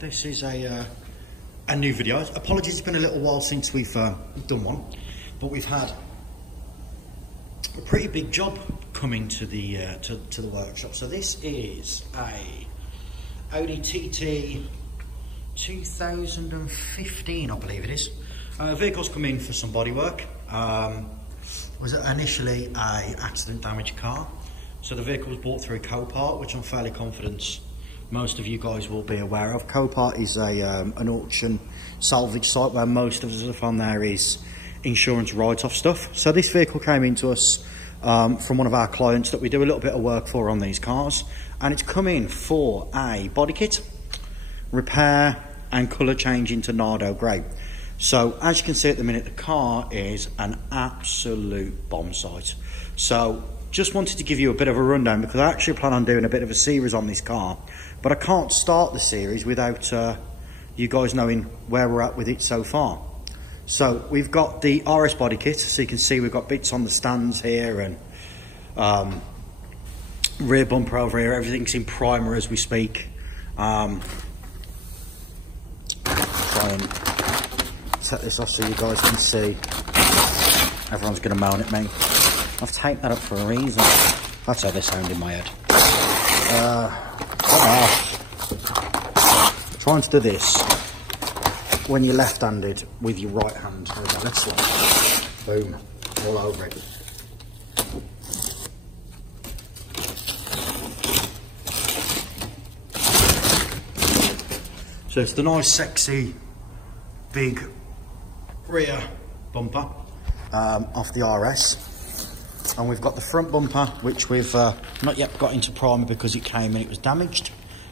this is a new video. Apologies, it's been a little while since we've done one, but we've had a pretty big job coming to the workshop. So this is a Audi TT 2015, I believe it is. Vehicle's come in for some body work. Was initially a accident damaged car. So the vehicle was bought through Copart, which I'm fairly confident most of you guys will be aware of. Copart is an auction salvage site where most of the stuff on there is insurance write-off stuff. So this vehicle came into us from one of our clients that we do a little bit of work for on these cars, and it's come in for a body kit, repair and colour change into Nardo grey. So as you can see at the minute, the car is an absolute bomb site. So just wanted to give you a bit of a rundown because I actually plan on doing a bit of a series on this car, but I can't start the series without you guys knowing where we're at with it so far. So we've got the RS body kit, so you can see we've got bits on the stands here and rear bumper over here. Everything's in primer as we speak. Try and set this off so you guys can see. Everyone's going to moan at me. I've taped that up for a reason. That's how they sound in my head. Trying to do this when you're left-handed with your right hand. There we go, let's see. Boom, all over it. So it's the nice, sexy, big rear bumper off the RS. And we've got the front bumper, which we've not yet got into primer because it came and it was damaged.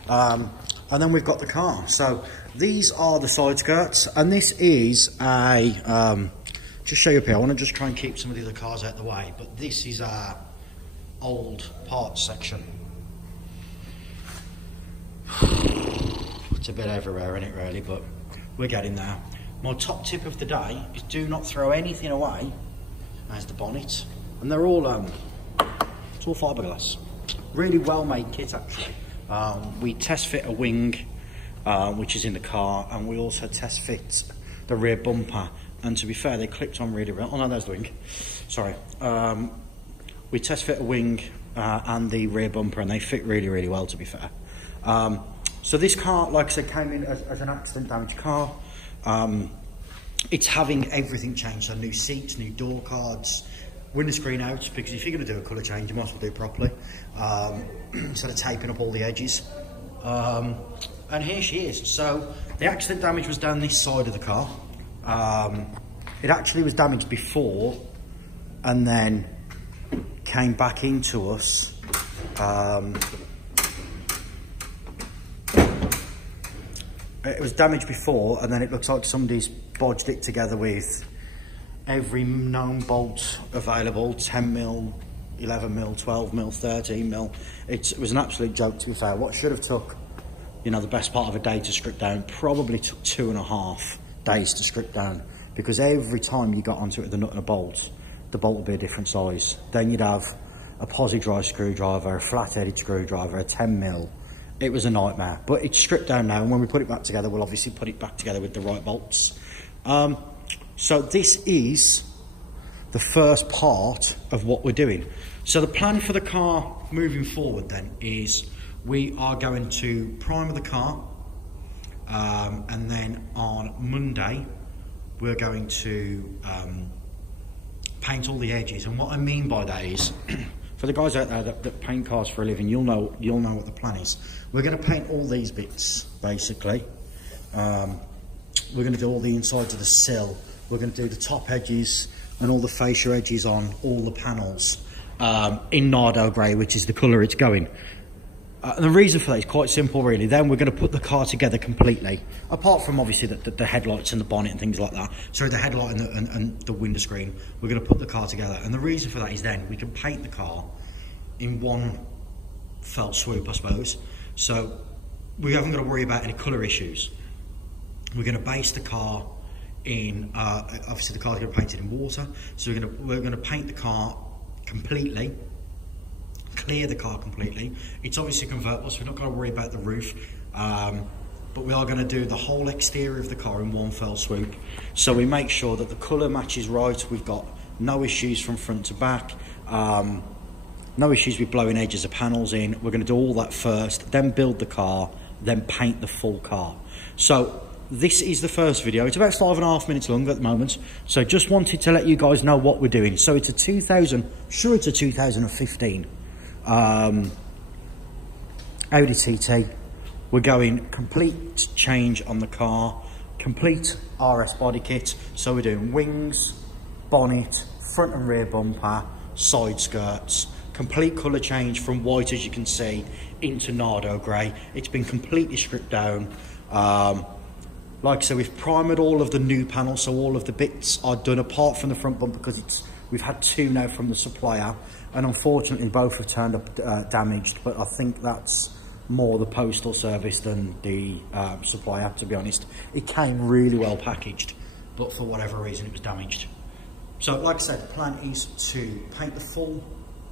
And then we've got the car. So these are the side skirts, and this is a, just show you up here, I want to just try and keep some of the other cars out of the way, but this is our old parts section. It's a bit everywhere, isn't it really, but we're getting there. My top tip of the day is do not throw anything away. There's the bonnet. And they're all, it's all fiberglass. Really well made kit actually. We test fit a wing, which is in the car, and we also test fit the rear bumper. And to be fair, they clipped on really well. Oh no, there's the wing. Sorry. We test fit a wing and the rear bumper, and they fit really, really well, to be fair. So this car, like I said, came in as an accident damaged car. It's having everything changed, so new seats, new door cards, window screen out, because if you're going to do a colour change, you might as well do it properly. Sort of taping up all the edges. And here she is. So the accident damage was down this side of the car. It actually was damaged before and then came back into us. It was damaged before, and then it looks like somebody's bodged it together with every known bolt available, 10 mil, 11 mil, 12 mil, 13 mil. It was an absolute joke, to be fair. What should have took, you know, the best part of a day to strip down, probably took 2.5 days to strip down, because every time you got onto it with a nut and a bolt, the bolt would be a different size. Then you'd have a posi-dry screwdriver, a flat-headed screwdriver, a 10 mil. It was a nightmare, but it's stripped down now, and when we put it back together, we'll obviously put it back together with the right bolts. So this is the first part of what we're doing. So the plan for the car moving forward then is we are going to primer the car, and then on Monday we're going to paint all the edges. And what I mean by that is, for the guys out there that paint cars for a living, you'll know what the plan is. We're going to paint all these bits, basically. We're going to do all the insides of the sill. We're going to do the top edges and all the fascia edges on all the panels in Nardo grey, which is the colour it's going. And the reason for that is quite simple, really. Then we're going to put the car together completely, apart from obviously the headlights and the bonnet and things like that. So the headlight and the window screen, we're going to put the car together. And the reason for that is then we can paint the car in one fell swoop, I suppose. So we haven't got to worry about any colour issues. We're going to base the car in, obviously the car's going to be painted in water. So we're going to paint the car completely, clear the car completely. It's obviously convertible, so we're not going to worry about the roof. but we are going to do the whole exterior of the car in one fell swoop. So we make sure that the colour matches right. We've got no issues from front to back, no issues with blowing edges of panels in. We're going to do all that first, then build the car, then paint the full car. So this is the first video. It's about 5.5 minutes long at the moment, so just wanted to let you guys know what we're doing. So it's a 2015 Audi TT. We're going complete change on the car, complete RS body kit. So we're doing wings, bonnet, front and rear bumper, side skirts, complete colour change from white, as you can see, into Nardo grey. It's been completely stripped down. Like I said, we've primed all of the new panels, so all of the bits are done apart from the front bumper, because we've had two now from the supplier, and unfortunately both have turned up damaged, but I think that's more the postal service than the supplier, to be honest. It came really well packaged, but for whatever reason it was damaged. So like I said, the plan is to paint the full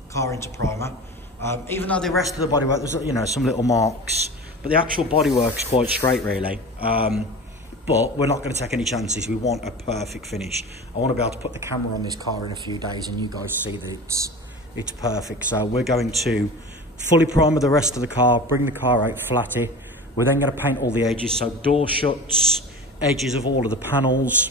car into primer. Even though the rest of the bodywork, there's, you know, some little marks, but the actual bodywork's quite straight really. But we're not going to take any chances. We want a perfect finish. I want to be able to put the camera on this car in a few days and you guys see that it's perfect. So we're going to fully primer the rest of the car, bring the car out flatty. We're then going to paint all the edges, so door shuts, edges of all of the panels,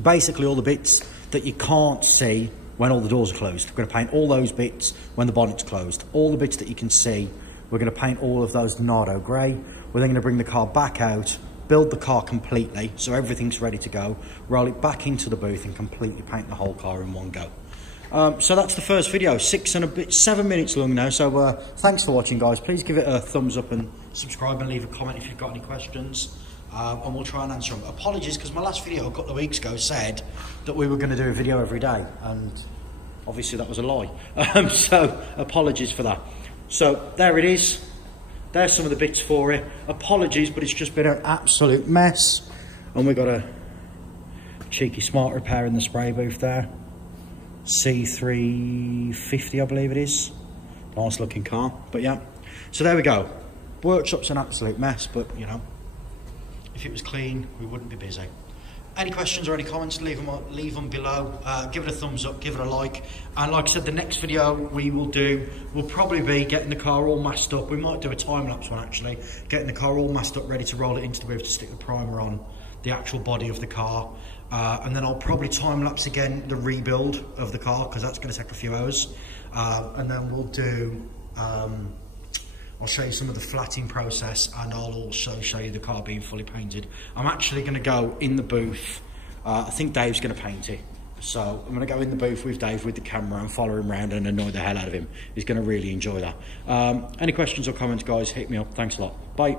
basically all the bits that you can't see when all the doors are closed. We're going to paint all those bits when the bonnet's closed. All the bits that you can see, we're going to paint all of those Nardo grey. We're then going to bring the car back out, build the car completely so everything's ready to go, roll it back into the booth and completely paint the whole car in one go. So that's the first video, 7 minutes long now. So thanks for watching, guys. Please give it a thumbs up and subscribe and leave a comment if you've got any questions, and we'll try and answer them. Apologies, because my last video a couple of weeks ago said that we were going to do a video every day, and obviously that was a lie. So apologies for that. So there it is. There's some of the bits for it. Apologies, but it's just been an absolute mess. And we've got a cheeky smart repair in the spray booth there. C350, I believe it is. Nice looking car, but yeah. So there we go. Workshop's an absolute mess, but you know, if it was clean, we wouldn't be busy. Any questions or any comments, leave them below. Give it a thumbs up, give it a like. And like I said, the next video we will do will probably be getting the car all masked up. We might do a time-lapse one actually. Getting the car all masked up, ready to roll it into the booth to stick the primer on the actual body of the car. And then I'll probably time-lapse again the rebuild of the car, because that's going to take a few hours. And then we'll do... I'll show you some of the flatting process, and I'll also show you the car being fully painted. I'm actually going to go in the booth. I think Dave's going to paint it. So I'm going to go in the booth with Dave with the camera and follow him around and annoy the hell out of him. He's going to really enjoy that. Any questions or comments, guys, hit me up. Thanks a lot. Bye.